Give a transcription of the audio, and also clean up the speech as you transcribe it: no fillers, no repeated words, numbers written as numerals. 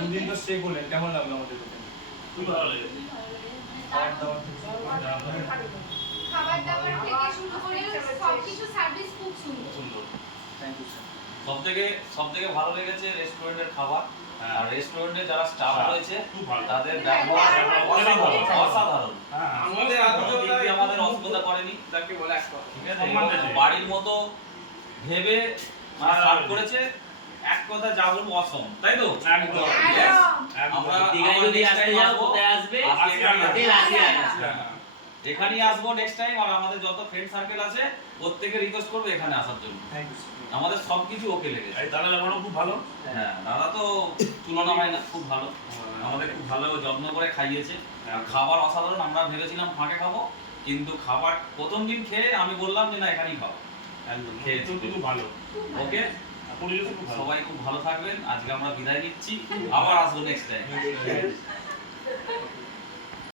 দুদিন তো স্টে করলেন, কেমন লাগলো আমাদের দোকানে? খুব ভালো লেগেছে। খাবার দাবার থেকে শুরু করে সবকিছু সার্ভিস খুব সুন্দর। Thank you sir. সবথেকে ভালো লেগেছে রেস্টুরেন্টের খাবার। আর রেস্টুরেন্টে যারা স্টাফ রয়েছে খুব ভালো। তাদের ব্যবহার অসাধারণ। আমাদের আমাদের অসুবিধা করেনি, তাকে বলে এক কথা। ঠিক আছে? সম্মান দিয়েছে। বাড়ির মতো ভেবে মানে সার্ভ করেছে, এক কথা যা বলবো অসম, তাই তো? একদম। আমরা দীঘায় যদি আসতে যাও কোথায় আসবে? এখানেই আসবো নেক্সট টাইম। আর আমাদের যত ফ্রেন্ড সার্কেল আছে প্রত্যেকে রিকোয়েস্ট করবে এখানে আসার জন্য। Thank you sir. আমাদের সবকিছু ওকে লেগেছে। এই দাদা আমারও খুব ভালো। হ্যাঁ, দাদা তো তুলনা হয় না, খুব ভালো। আমাদের খুব ভালো যত্ন করে খাইয়েছে। আর খাবার অসাধারণ। আমরা ভেবেছিলাম ফাঁকে খাবো, কিন্তু খাবার প্রথম দিন খেয়ে আমি বললাম যে না এখানেই খাবো। একদম। খেয়েছি। খুব ভালো। ওকে, পরিবেশ খুব ভালো। সবাই খুব ভালো থাকবেন। আজকে আমরা বিদায় নিচ্ছি, আবার আসবো নেক্সট টাইম।